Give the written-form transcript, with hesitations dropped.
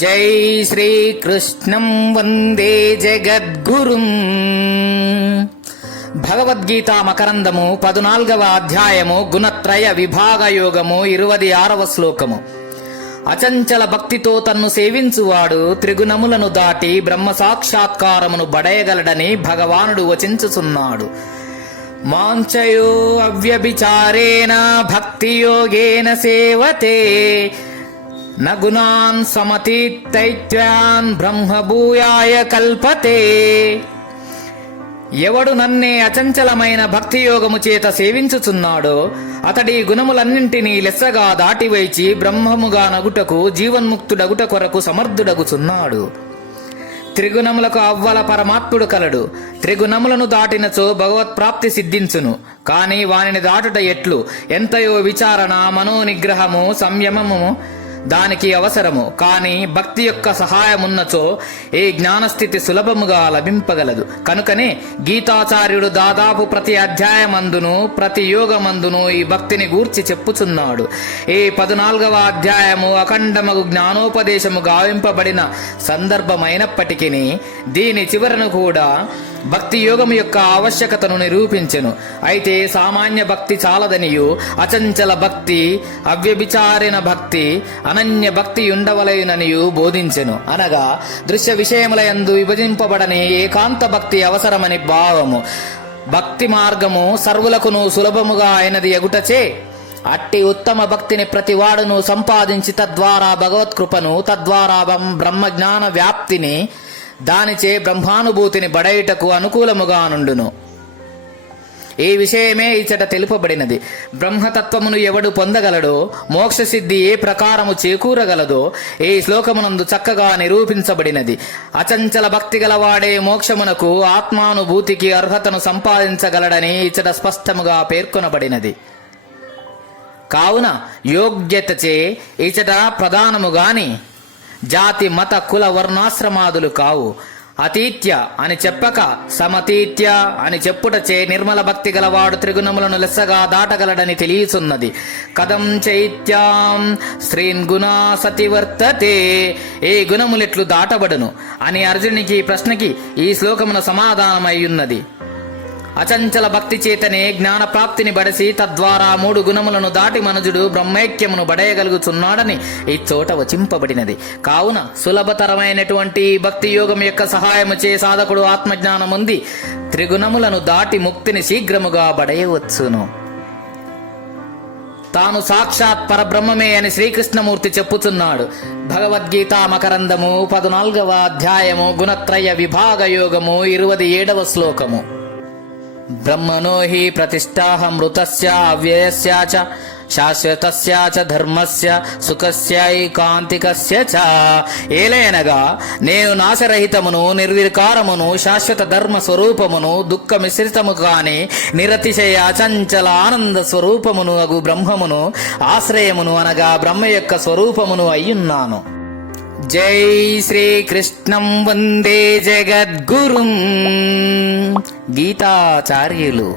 జై శ్రీకృష్ణం వందే జగద్గురుం. భగవద్గీత మకరందము 14వ అధ్యాయము గుణత్రయ విభాగ యోగము 26వ శ్లోకము. అచంచల భక్తితో తన్ను సేవించువాడు త్రిగుణములను దాటి బ్రహ్మ సాక్షాత్కారమును బడయగలడని భగవానుడు వచించుచున్నాడు. మాంచయో అవ్యభిచారేణ భక్తియోగేన సేవతే నగుణాన్ సమతీతైత్యాన్ బ్రహ్మభూయాయ కల్పతే. ఎవడు నన్నే అచంచలమైన భక్తియోగము చేత సేవించుచున్నాడో అతడి గుణములన్నింటినీ లెస్సగా దాటివైచి బ్రహ్మముగా నగుటకు జీవన్ముక్తుడగుట కొరకు సమర్థుడగుచున్నాడు. త్రిగుణములకు అవ్వల పరమాత్ముడు కలడు. త్రిగుణములను దాటినచో భగవత్ప్రాప్తి సిద్ధించును. కాని వానిని దాటుట ఎట్లు? ఎంతయో విచారణ, మనోనిగ్రహము, సంయమము దానికి అవసరము. కాని భక్తి యొక్క సహాయమున్నచో ఈ జ్ఞానస్థితి సులభముగా లభింపగలదు. కనుకనే గీతాచార్యుడు దాదాపు ప్రతి అధ్యాయమందును ప్రతి యోగమందును ఈ భక్తిని గూర్చి చెప్పుచున్నాడు. ఈ 14వ అధ్యాయము అఖండమగు జ్ఞానోపదేశము గావింపబడిన సందర్భమైనప్పటికీ దీని చివరను కూడా భక్తి యోగం యొక్క ఆవశ్యకతను నిరూపించెను. అయితే సామాన్య భక్తి చాలదనియు అచంచల భక్తి, అవ్యభిచారిన భక్తి, అనన్య భక్తి ఉండవలయుననియు బోధించెను. అనగా దృశ్య విషయములయందు విభజింపబడని ఏకాంత భక్తి అవసరమని భావము. భక్తి మార్గము సర్వులకును సులభముగా అయినది ఎగుటచే అట్టి ఉత్తమ భక్తిని ప్రతివాడును సంపాదించి తద్వారా భగవత్కృపను, తద్వారా బ్రహ్మజ్ఞాన వ్యాప్తిని, దానిచే బ్రహ్మానుభూతిని బడయుటకు అనుకూలముగా నుండును. ఈ విషయమే ఇచ్చట తెలుపబడినది. బ్రహ్మతత్వమును ఎవడు పొందగలడో, మోక్షసిద్ధి ఏ ప్రకారము చేకూరగలదో ఈ శ్లోకమునందు చక్కగా నిరూపించబడినది. అచంచల భక్తి గలవాడే మోక్షమునకు, ఆత్మానుభూతికి అర్హతను సంపాదించగలడని ఇచ్చట స్పష్టముగా పేర్కొనబడినది. కావున యోగ్యతచే ఇచ్చట ప్రధానము గాని జాతి, మత, కుల, వర్ణాశ్రమాదులు కావు. అతీత్య అని చెప్పక సమతీత్య అని చెప్పుటచే నిర్మల భక్తి గలవాడు త్రిగుణములను లెస్సగా దాటగలడని తెలియచున్నది. కథం చైత్యాం శ్రీన్ గుణా సతి వర్తతే. ఏ గుణములెట్లు దాటబడును అని అర్జునికి ప్రశ్నకి ఈ శ్లోకమున సమాధానమయ్యున్నది. అచంచల భక్తి చేతనే జ్ఞాన ప్రాప్తిని బడసి తద్వారా 3 గుణములను దాటి మనుజుడు బ్రహ్మైక్యమును బడయగలుగుచున్నాడని ఈ చోట వచింపబడినది. కావున సులభతరమైనటువంటి భక్తి యోగం యొక్క సహాయము చే సాధకుడు ఆత్మజ్ఞానముంది త్రిగుణములను దాటి ముక్తిని శీఘ్రముగా బడయవచ్చును. తాను సాక్షాత్ పరబ్రహ్మమే అని శ్రీకృష్ణమూర్తి చెప్పుచున్నాడు. భగవద్గీత మకరందము 14వ అధ్యాయము గుణత్రయ విభాగ యోగము 27వ శ్లోకము. బ్రహ్మణో హి ప్రతిష్ఠాహమృతస్య అవ్యయస్య చ శాశ్వతస్య చ ధర్మస్య సుఖస్యైకాంతికస్య చ. ఏలయనగా నేను నాశరహితమును, నిర్వికారమును, శాశ్వత ధర్మ స్వరూపమును, దుఃఖ మిశ్రితము కాని నిరతిశయ అచంచల ఆనంద స్వరూపమును అగు బ్రహ్మమును ఆశ్రయమును అనగా బ్రహ్మ యొక్క స్వరూపమును అయ్యున్నాను. జై శ్రీకృష్ణం వందే జగద్గురుం. గీతాచార్యులు.